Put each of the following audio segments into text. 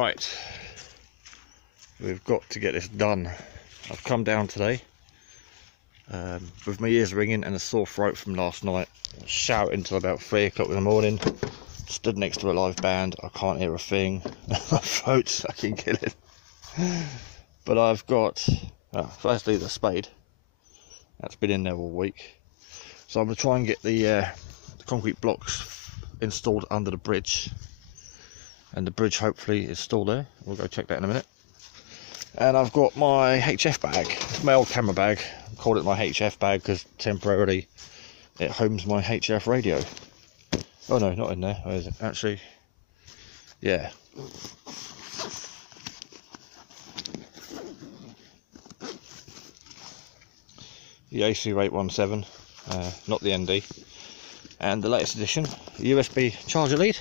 Right, we've got to get this done. I've come down today with my ears ringing and a sore throat from last night. I was shouting till about 3 o'clock in the morning. Stood next to a live band. I can't hear a thing. My throat's fucking killing. But I've got, firstly, the spade. That's been in there all week. So I'm going to try and get the concrete blocks installed under the bridge. And the bridge hopefully is still there. We'll go check that in a minute. And I've got my HF bag. It's my old camera bag. I called it my HF bag because temporarily it homes my HF radio. Oh no, not in there. Where is it? Actually, yeah. The AC 817, not the ND. And the latest edition, USB charger lead.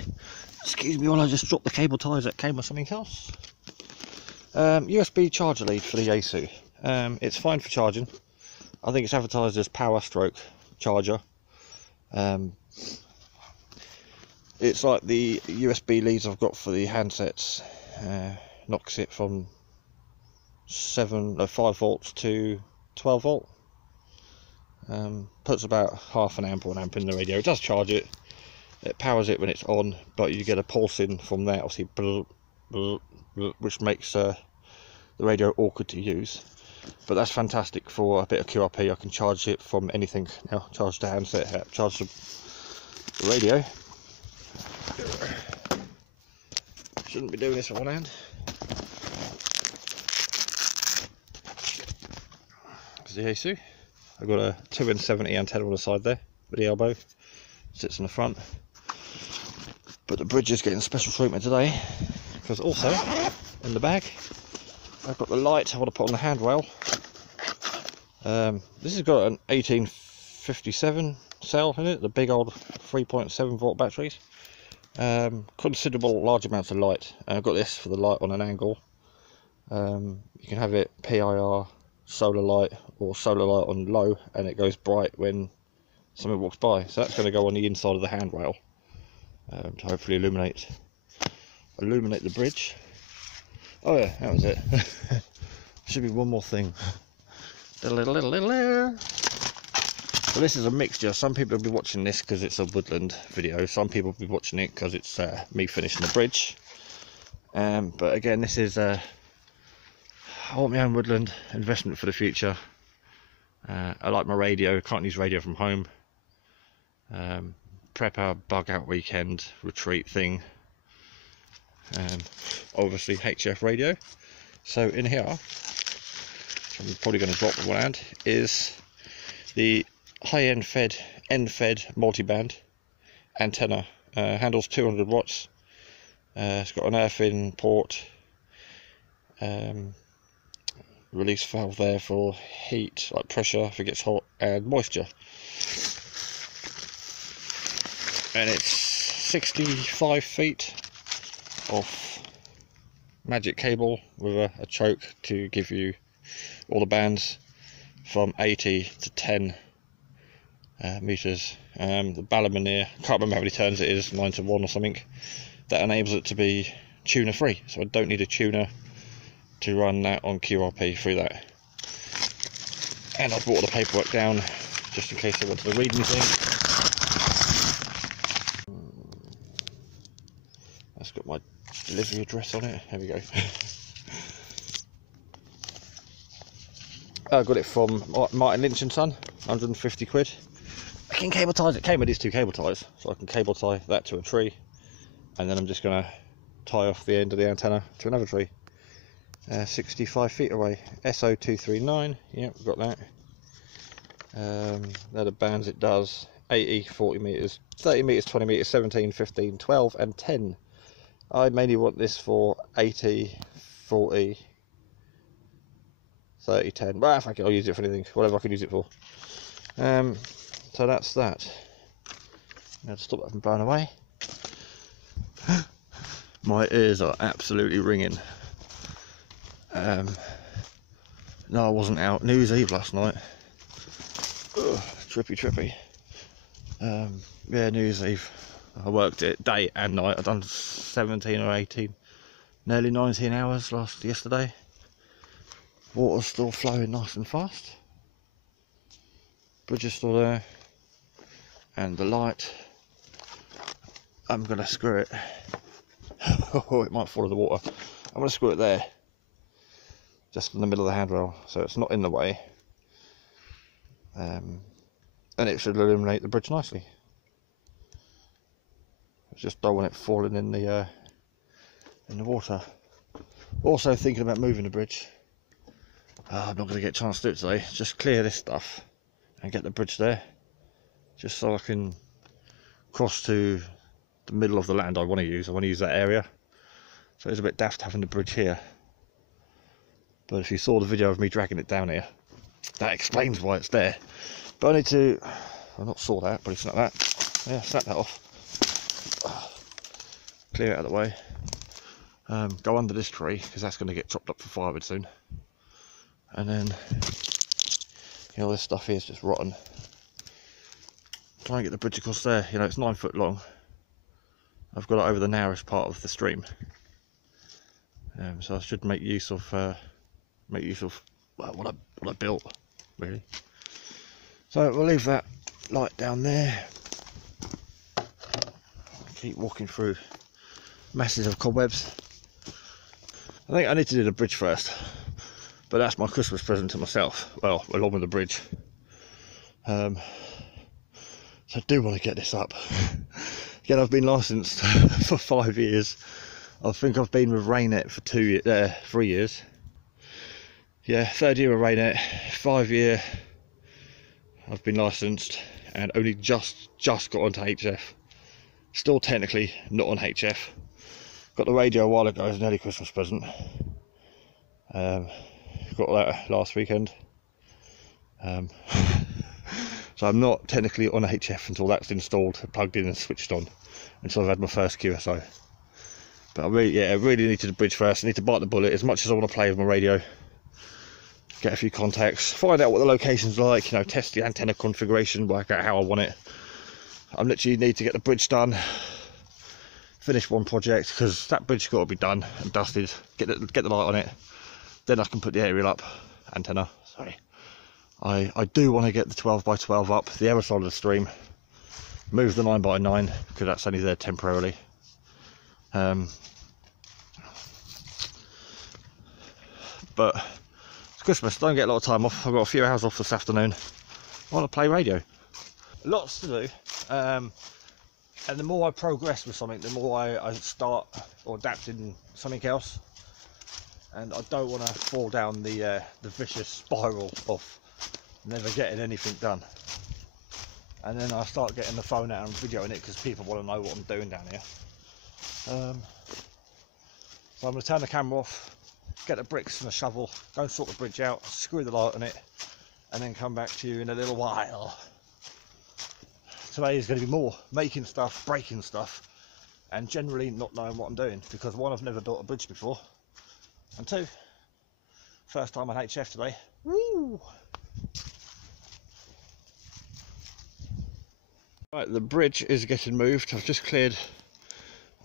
Excuse me while I just drop the cable ties that came with something else. USB charger lead for the Yaesu. It's fine for charging. I think it's advertised as power stroke charger. It's like the USB leads I've got for the handsets. Knocks it from 5 volts to 12 volt. Puts about half an amp or an amp in the radio. It does charge it. It powers it when it's on, but you get a pulse in from there, obviously, which makes the radio awkward to use. But that's fantastic for a bit of QRP. I can charge it from anything now. Charge the handset, charge the radio. Shouldn't be doing this with one hand. It's the Yaesu. I've got a 2N70 antenna on the side there with the elbow. Sits in the front. But the bridge is getting special treatment today because also in the bag I've got the light I want to put on the handrail. This has got an 1857 cell in it, the big old 3.7 volt batteries. Considerable large amounts of light. I've got this for the light on an angle. You can have it PIR solar light or solar light on low, and it goes bright when someone walks by. So that's going to go on the inside of the handrail to hopefully illuminate the bridge. Oh yeah, that was it. Should be one more thing. So this is a mixture. Some people will be watching this because it's a woodland video. Some people will be watching it because it's me finishing the bridge. But again, this is I want my own woodland investment for the future. I like my radio. Can't use radio from home. Prepper bug out weekend retreat thing. Obviously HF radio. So in here, I'm probably going to drop with one hand, is the hyendfed multiband antenna. Handles 200 watts. It's got an earth-in port. Release valve there for heat, like pressure if it gets hot, and moisture. And it's 65 feet of magic cable with a choke to give you all the bands from 80 to 10 meters. The Balamanier, I can't remember how many turns it is, 9 to 1 or something. That enables it to be tuner free, so I don't need a tuner to run that on QRP through that. And I've brought all the paperwork down just in case I wanted to read anything. That's got my delivery address on it. There we go. I got it from Martin Lynch and Son, 150 quid. I can cable ties. It came with these 2 cable ties, so I can cable tie that to a tree, and then I'm just going to tie off the end of the antenna to another tree. 65 feet away. SO239. Yep, we've got that. They're the bands it does. 80, 40 meters, 30 meters, 20 meters, 17, 15, 12 and 10. I mainly want this for 80, 40, 30, 10. Well, if I can, I'll use it for anything, whatever I can use it for. So that's that. Now to stop that from blowing away. My ears are absolutely ringing. No, I wasn't out. New Year's Eve last night. Ugh, trippy. Yeah, New Year's Eve. I worked it day and night. I've done 17 or 18 nearly 19 hours yesterday. Water's still flowing nice and fast. Bridge is still there. And the light, I'm going to screw it. Oh, it might fall in the water. I'm going to screw it there. Just in the middle of the handrail, so it's not in the way. And it should illuminate the bridge nicely. I just don't want it falling in the water. Also thinking about moving the bridge. I'm not going to get a chance to do it today. Just clear this stuff and get the bridge there, just so I can cross to the middle of the land I want to use. I want to use that area, so it's a bit daft having the bridge here. But if you saw the video of me dragging it down here, that explains why it's there. But I need to, well, not saw that, but snap that. Yeah, snap that off. Clear it out of the way. Go under this tree, because that's going to get chopped up for firewood soon. And then, you know, this stuff here is just rotten. Try and get the bridge across there. You know, it's 9 foot long. I've got it over the narrowest part of the stream. So I should make use of well, what I built, really. So we'll leave that light down there. Keep walking through masses of cobwebs. I think I need to do the bridge first, but that's my Christmas present to myself. Well, along with the bridge. So I do want to get this up. Again, I've been licensed for 5 years. I think I've been with Raynet for 3 years. Yeah, 3rd year with Raynet, 5 year I've been licensed, and only just got onto HF. Still technically not on HF. Got the radio a while ago as an early Christmas present. Got that last weekend. So I'm not technically on HF until that's installed, plugged in and switched on, until I've had my first QSO. But I really need to the bridge first. I need to bite the bullet. As much as I want to play with my radio, get a few contacts, find out what the location's like, you know, test the antenna configuration, work out how I want it. I literally need to get the bridge done, finish one project, because that bridge's got to be done and dusted, get the light on it, then I can put the aerial up, antenna, sorry. I do want to get the 12x12 up, the other side of the stream, move the 9x9, because that's only there temporarily. But it's Christmas, don't get a lot of time off. I've got a few hours off this afternoon. I want to play radio. Lots to do, and the more I progress with something, the more I start or adapt in something else. And I don't want to fall down the vicious spiral of never getting anything done. And then I start getting the phone out and videoing it because people want to know what I'm doing down here. So I'm going to turn the camera off, get the bricks and a shovel, go and sort the bridge out, screw the light on it, and then come back to you in a little while. Today is going to be more making stuff, breaking stuff, and generally not knowing what I'm doing, because one, I've never built a bridge before, and two, first time on HF today. Woo! Right, the bridge is getting moved. I've just cleared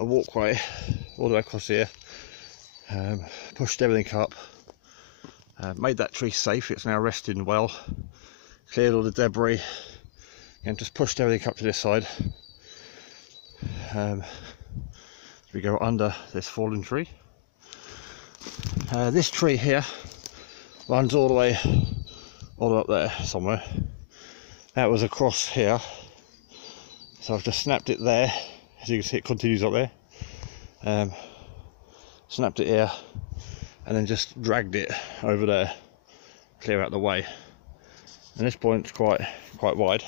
a walkway all the way across here, pushed everything up, made that tree safe, it's now resting well, cleared all the debris, and just pushed everything up to this side. We go under this fallen tree. This tree here runs all the way up there somewhere. That was across here, so I've just snapped it there. As you can see, it continues up there. Snapped it here, and then just dragged it over there, clear out the way. And this point's quite wide.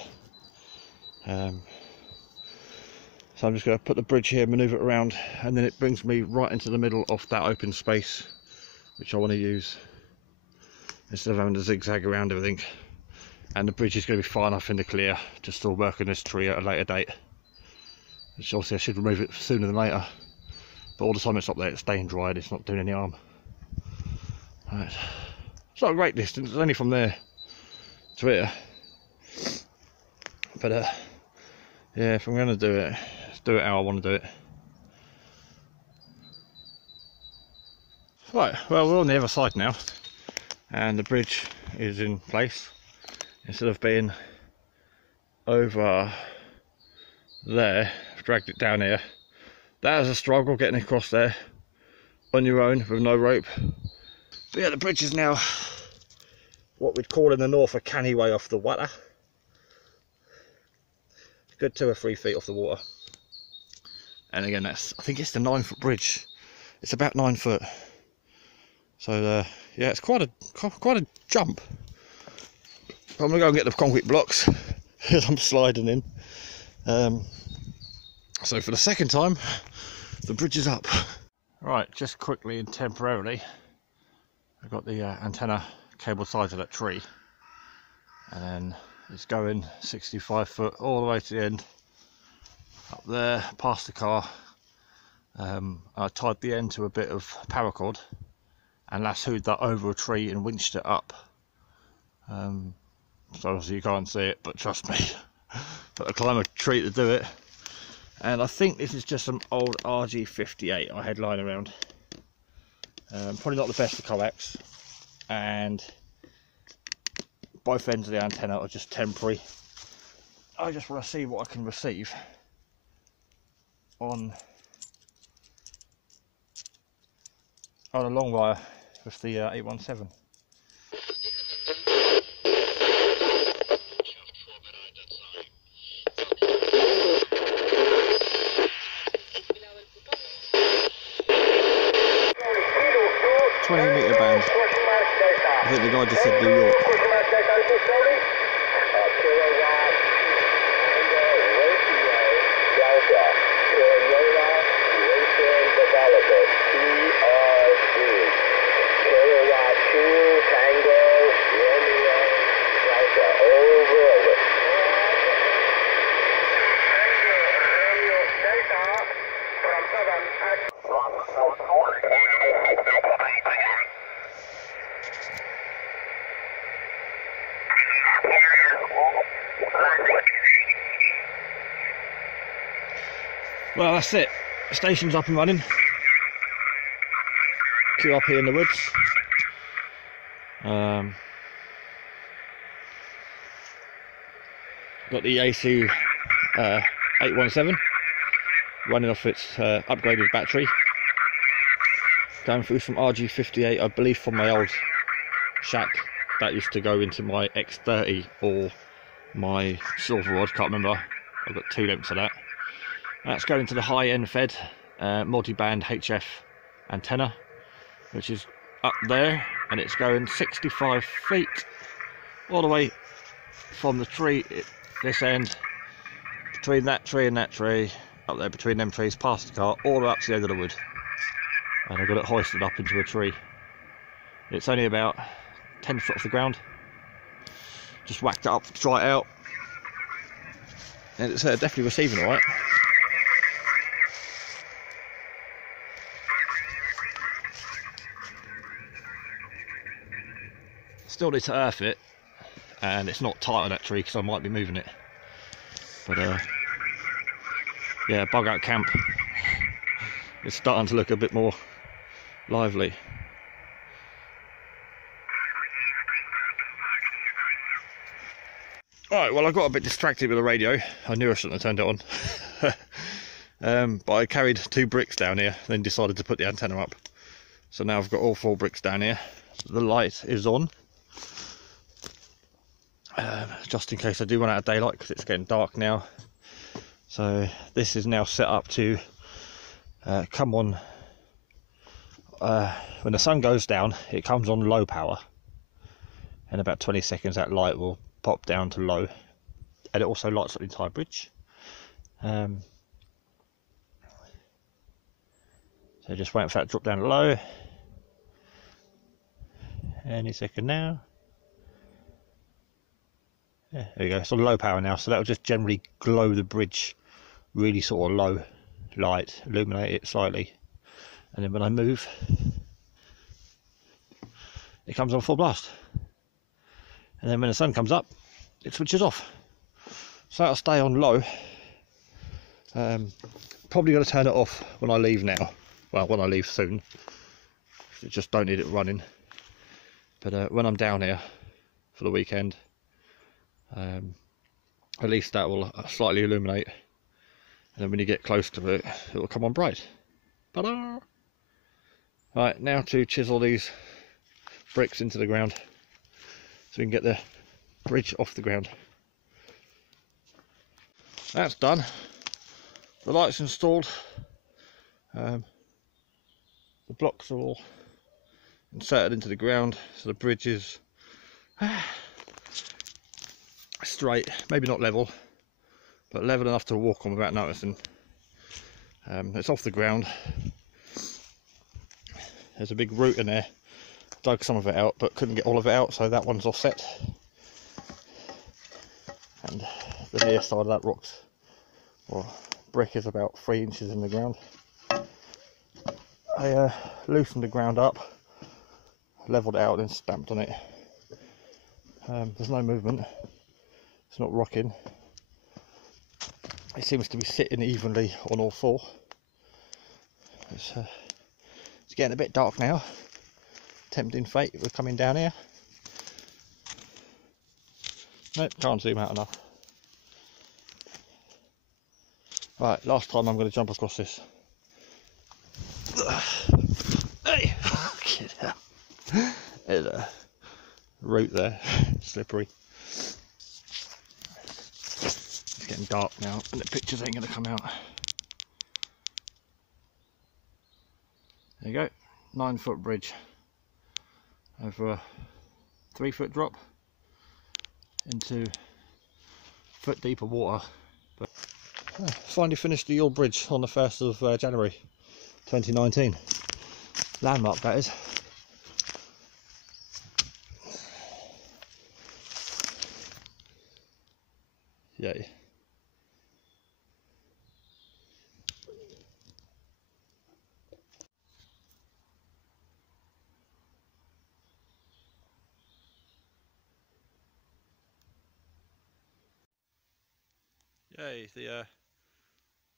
So I'm just going to put the bridge here, manoeuvre it around, and then it brings me right into the middle of that open space, which I want to use, instead of having to zigzag around everything. And the bridge is going to be far enough in the clear to still work on this tree at a later date. Which obviously I should remove it sooner than later, but all the time it's up there, it's staying dry, it's not doing any harm. Right. It's not a great distance, it's only from there to here. But yeah, if I'm going to do it, let's do it how I want to do it. Right, well, we're on the other side now, and the bridge is in place. Instead of being over there, I've dragged it down here. That was a struggle getting across there on your own with no rope. But yeah, the bridge is now what we'd call in the north a canny way off the water. Good 2 or 3 feet off the water. And again, that's, I think it's the 9-foot bridge. It's about 9 foot. So yeah, it's quite a jump. I'm gonna go and get the concrete blocks as I'm sliding in. So for the second time, the bridge is up. Right, just quickly and temporarily, I got the antenna cable tied to that tree, and then it's going 65 foot all the way to the end, up there, past the car. I tied the end to a bit of paracord and lassoed that over a tree and winched it up. So obviously you can't see it, but trust me, but I climb a tree to do it. And I think this is just some old RG58 I had lying around. Probably not the best of coax, and both ends of the antenna are just temporary. I just want to see what I can receive on a long wire with the 817. Band. I think the guy just said New York. Well, that's it. The station's up and running. Queue up here in the woods. Got the Yaesu 817 running off its upgraded battery. Going through some RG58, I believe, from my old shack that used to go into my X30 or my silver rod, can't remember. I've got 2 lengths of that. That's going to the hyendfed multi-band HF antenna, which is up there, and it's going 65 feet all the way from the tree, this end, between that tree and that tree, up there between them trees, past the car, all the way up to the end of the wood. And I've got it hoisted up into a tree. It's only about 10 foot off the ground. Just whacked it up to try it out, and it's definitely receiving all right. Still need to earth it, and it's not tight on that tree because I might be moving it. But yeah, bug out camp. It's starting to look a bit more lively. Alright, well, I got a bit distracted with the radio. I knew I shouldn't have turned it on. But I carried 2 bricks down here, then decided to put the antenna up. So now I've got all 4 bricks down here. The light is on. Just in case I do run out of daylight, because it's getting dark now. So this is now set up to come on when the sun goes down. It comes on low power. In about 20 seconds that light will pop down to low, and it also lights up the entire bridge. So just waiting for that to drop down to low. Any second now. Yeah, there we go. It's on low power now, so that'll just generally glow the bridge really sort of low light, illuminate it slightly, and then when I move it comes on full blast, and then when the sun comes up it switches off. So that'll stay on low. Probably going to turn it off when I leave now, well, when I leave soon, 'cause I just don't need it running. But when I'm down here for the weekend, at least that will slightly illuminate, and then when you get close to it, it will come on bright. Ta-da! Right, now to chisel these bricks into the ground so we can get the bridge off the ground. That's done. The lights installed. The blocks are all inserted into the ground, so the bridge is straight, maybe not level, but level enough to walk on without noticing. It's off the ground. There's a big root in there. Dug some of it out, but couldn't get all of it out, so that one's offset. And the near side of that rock's, or brick, is about 3 inches in the ground. I loosened the ground up, levelled it out, and stamped on it. There's no movement. It's not rocking. It seems to be sitting evenly on all four. It's getting a bit dark now. Tempting fate, we're coming down here. Nope, can't zoom out enough. Right, last time I'm going to jump across this. Hey! Get out. There's a root there, slippery. It's getting dark now and the pictures ain't going to come out. There you go, 9-foot bridge over a 3-foot drop into foot deeper water. But finally finished the Yule Bridge on the 1st of January 2019. Landmark, that is. Yay. Yay,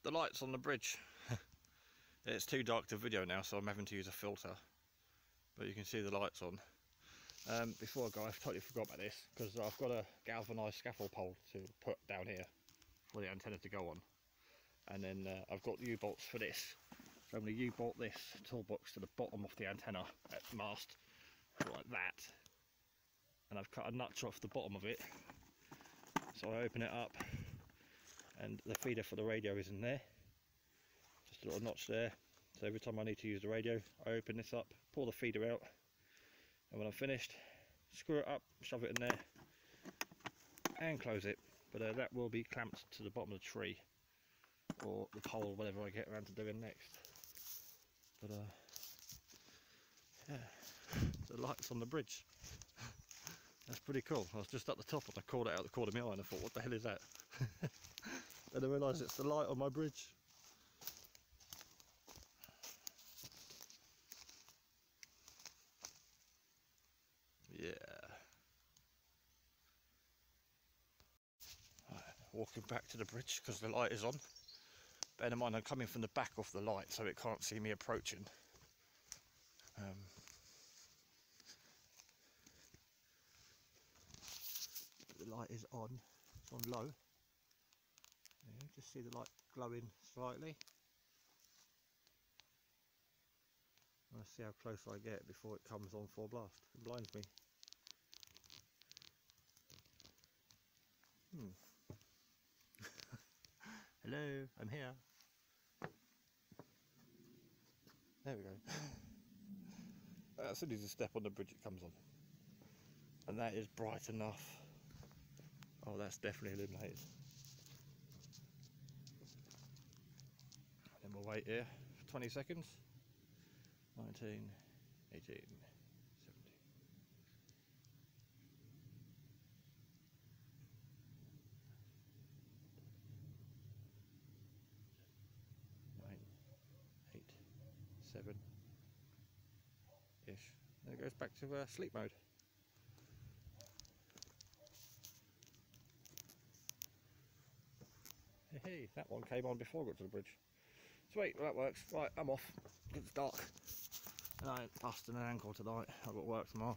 the lights on the bridge. It's too dark to video now, so I'm having to use a filter, but you can see the lights on. Before I go, I totally forgot about this, because I've got a galvanised scaffold pole to put down here for the antenna to go on, and then I've got U-bolts for this. So I'm going to U-bolt this toolbox to the bottom of the antenna at mast, like that, and I've cut a notch off the bottom of it, so I open it up, and the feeder for the radio is in there. Just a little notch there, so every time I need to use the radio, I open this up, pull the feeder out, and when I'm finished, screw it up, shove it in there, and close it. But that will be clamped to the bottom of the tree, or the pole, whatever I get around to doing next. But yeah, the lights on the bridge. That's pretty cool. I was just at the top and I called it out the corner of my eye and I thought, what the hell is that? And I realised it's the light on my bridge. Yeah. Right, walking back to the bridge because the light is on. Bear in mind I'm coming from the back of the light, so it can't see me approaching. The light is on. It's on low. Yeah, just see the light glowing slightly. Let's see how close I get before it comes on full blast. It blinds me. Hello, I'm here. There we go. As soon as you step on the bridge it comes on. And that is bright enough. Oh, that's definitely illuminated. Then we'll wait here for 20 seconds. 19, 18, 17. 9, 8, 7-ish. Then it goes back to sleep mode. Hey, that one came on before I got to the bridge. Sweet, well, that works. Right, I'm off. It's dark. And I ain't busting an ankle tonight. I've got work tomorrow.